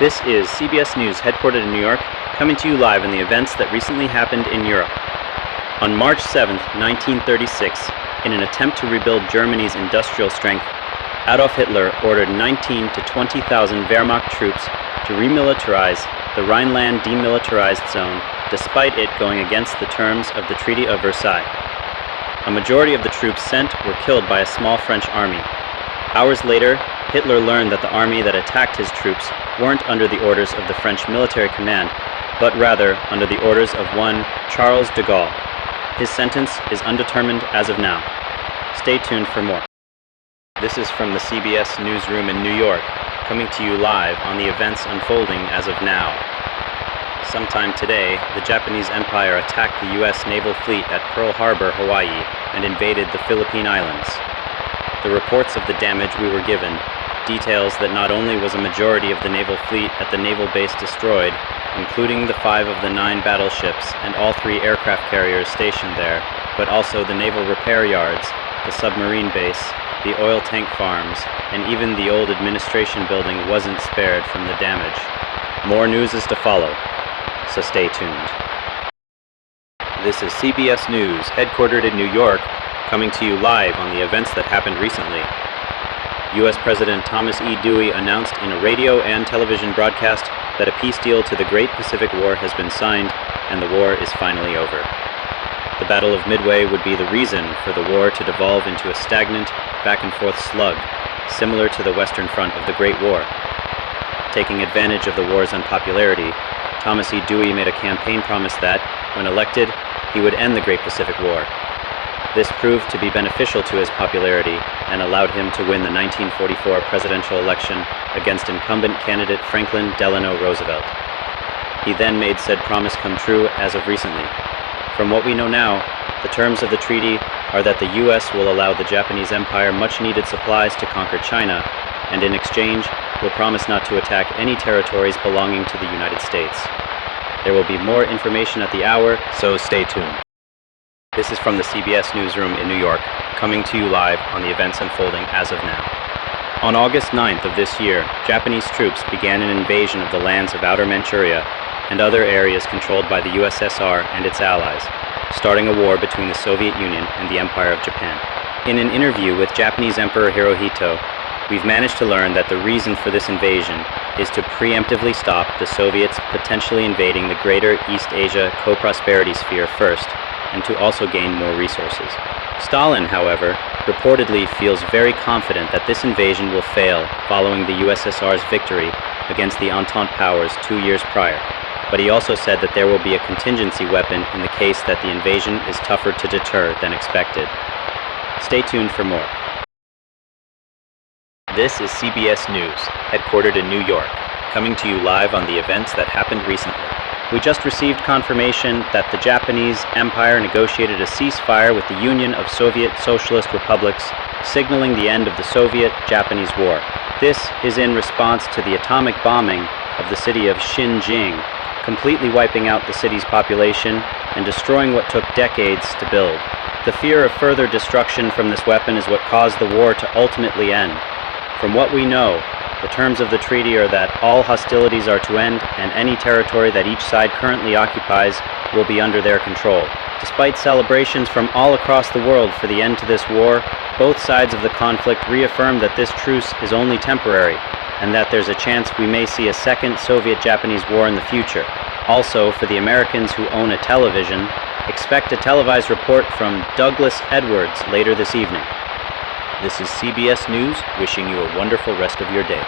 This is CBS News, headquartered in New York, coming to you live on the events that recently happened in Europe. On March 7, 1936, in an attempt to rebuild Germany's industrial strength, Adolf Hitler ordered 19 to 20,000 Wehrmacht troops to remilitarize the Rhineland demilitarized zone, despite it going against the terms of the Treaty of Versailles. A majority of the troops sent were killed by a small French army. Hours later, Hitler learned that the army that attacked his troops weren't under the orders of the French military command, but rather under the orders of one Charles de Gaulle. His sentence is undetermined as of now. Stay tuned for more. This is from the CBS newsroom in New York, coming to you live on the events unfolding as of now. Sometime today, the Japanese Empire attacked the U.S. naval fleet at Pearl Harbor, Hawaii, and invaded the Philippine Islands. The reports of the damage we were given details that not only was a majority of the naval fleet at the naval base destroyed, including the 5 of the 9 battleships and all 3 aircraft carriers stationed there, but also the naval repair yards, the submarine base, the oil tank farms, and even the old administration building wasn't spared from the damage. More news is to follow, so stay tuned. This is CBS News, headquartered in New York, coming to you live on the events that happened recently. U.S. President Thomas E. Dewey announced in a radio and television broadcast that a peace deal to the Great Pacific War has been signed, and the war is finally over. The Battle of Midway would be the reason for the war to devolve into a stagnant, back-and-forth slug, similar to the Western Front of the Great War. Taking advantage of the war's unpopularity, Thomas E. Dewey made a campaign promise that, when elected, he would end the Great Pacific War. This proved to be beneficial to his popularity and allowed him to win the 1944 presidential election against incumbent candidate Franklin Delano Roosevelt. He then made said promise come true as of recently. From what we know now, the terms of the treaty are that the U.S. will allow the Japanese Empire much-needed supplies to conquer China, and in exchange will promise not to attack any territories belonging to the United States. There will be more information at the hour, so stay tuned. This is from the CBS newsroom in New York, coming to you live on the events unfolding as of now. On August 9th of this year, Japanese troops began an invasion of the lands of Outer Manchuria and other areas controlled by the USSR and its allies, starting a war between the Soviet Union and the Empire of Japan. In an interview with Japanese Emperor Hirohito, we've managed to learn that the reason for this invasion is to preemptively stop the Soviets potentially invading the greater East Asia co-prosperity sphere first, and to also gain more resources. Stalin, however, reportedly feels very confident that this invasion will fail following the USSR's victory against the Entente powers 2 years prior, but he also said that there will be a contingency weapon in the case that the invasion is tougher to deter than expected. Stay tuned for more. This is CBS News, headquartered in New York, coming to you live on the events that happened recently. We just received confirmation that the Japanese Empire negotiated a ceasefire with the Union of Soviet Socialist Republics, signaling the end of the Soviet-Japanese War. This is in response to the atomic bombing of the city of Xinjiang, completely wiping out the city's population and destroying what took decades to build. The fear of further destruction from this weapon is what caused the war to ultimately end. From what we know, the terms of the treaty are that all hostilities are to end, and any territory that each side currently occupies will be under their control. Despite celebrations from all across the world for the end to this war, both sides of the conflict reaffirm that this truce is only temporary, and that there's a chance we may see a second Soviet-Japanese war in the future. Also, for the Americans who own a television, expect a televised report from Douglas Edwards later this evening. This is CBS News, wishing you a wonderful rest of your day.